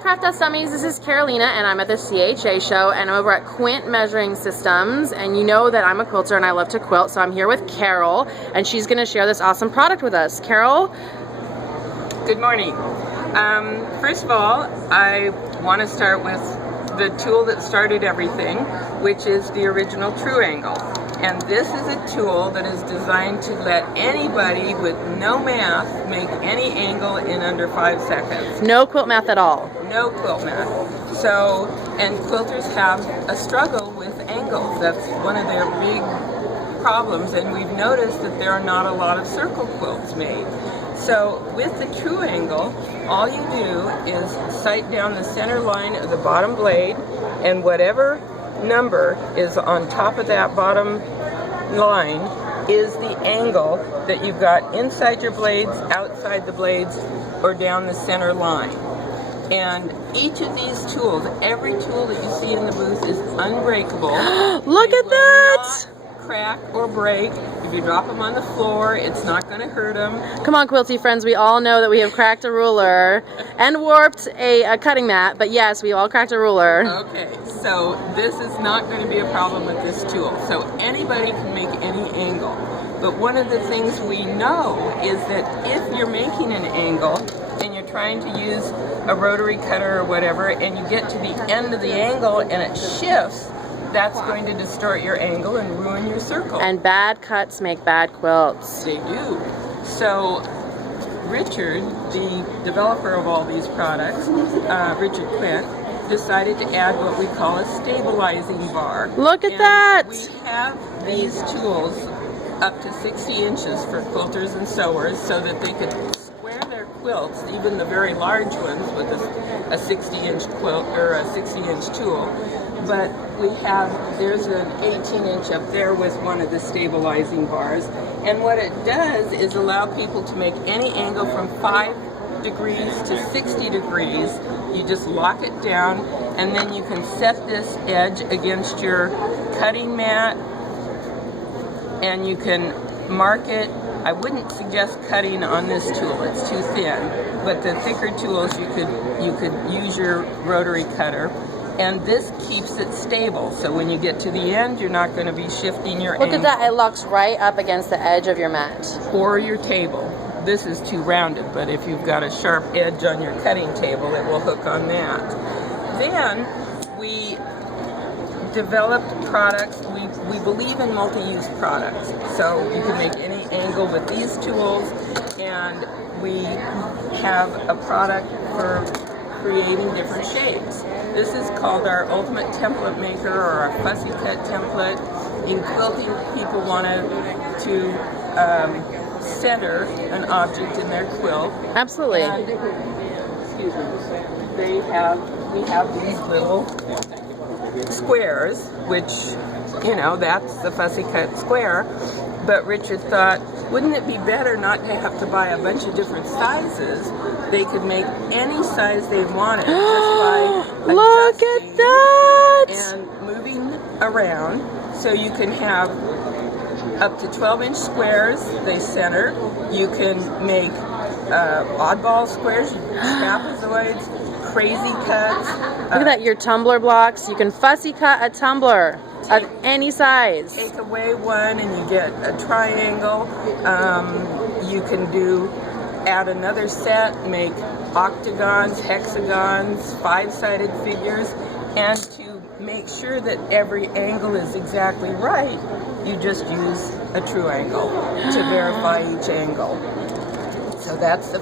Craft Dust Dummies, this is Carolina and I'm at the CHA show and I'm over at Quint Measuring Systems, and you know that I'm a quilter and I love to quilt, so I'm here with Carol and she's going to share this awesome product with us. Carol? Good morning. First of all, I want to start with the tool that started everything, which is the original True Angle. And this is a tool that is designed to let anybody with no math make any angle in under 5 seconds. No quilt math at all. No quilt math. So, and quilters have a struggle with angles. That's one of their big problems, and we've noticed that there are not a lot of circle quilts made. So with the True Angle, all you do is sight down the center line of the bottom blade, and whatever number is on top of that bottom line is the angle that you've got inside your blades, outside the blades, or down the center line. And each of these tools, every tool that you see in the booth is unbreakable. Look at that! Crack or break. If you drop them on the floor, it's not going to hurt them. Come on, quilty friends, we all know that we have cracked a ruler and warped a cutting mat, but yes, we all cracked a ruler. Okay, so this is not going to be a problem with this tool. So anybody can make any angle. But one of the things we know is that if you're making an angle and you're trying to use a rotary cutter or whatever, and you get to the end of the angle and it shifts, that's going to distort your angle and ruin your circle. And bad cuts make bad quilts. They do. So Richard, the developer of all these products, Richard Quint, decided to add what we call a stabilizing bar. Look at that! We have these tools up to 60 inches for quilters and sewers so that they could square their quilts, even the very large ones with a 60-inch quilt or a 60-inch tool. But there's an 18-inch up there with one of the stabilizing bars. And what it does is allow people to make any angle from 5 degrees to 60 degrees. You just lock it down, and then you can set this edge against your cutting mat, and you can mark it. I wouldn't suggest cutting on this tool, it's too thin. But the thicker tools, you could use your rotary cutter. And this keeps it stable, so when you get to the end, you're not going to be shifting your angle. Look at that, it locks right up against the edge of your mat. Or your table. This is too rounded, but if you've got a sharp edge on your cutting table, it will hook on that. Then we developed products. We believe in multi-use products, so you can make any angle with these tools, and we have a product for creating different shapes. This is called our Ultimate Template Maker, or our Fussy Cut Template. In quilting, people want to center an object in their quilt. Absolutely. And, excuse me, we have these little squares, which, you know, that's the Fussy Cut square. But Richard thought, wouldn't it be better not to have to buy a bunch of different sizes? They could make any size they wanted just by adjusting. Look at that! And moving around. So you can have up to 12-inch squares, they center. You can make oddball squares, trapezoids, crazy cuts. Look at that, your tumbler blocks. You can fussy cut a tumbler of any size. Take away one and you get a triangle. You can add another set, make octagons, hexagons, 5-sided figures, and to make sure that every angle is exactly right, you just use a True Angle to verify each angle. So that's the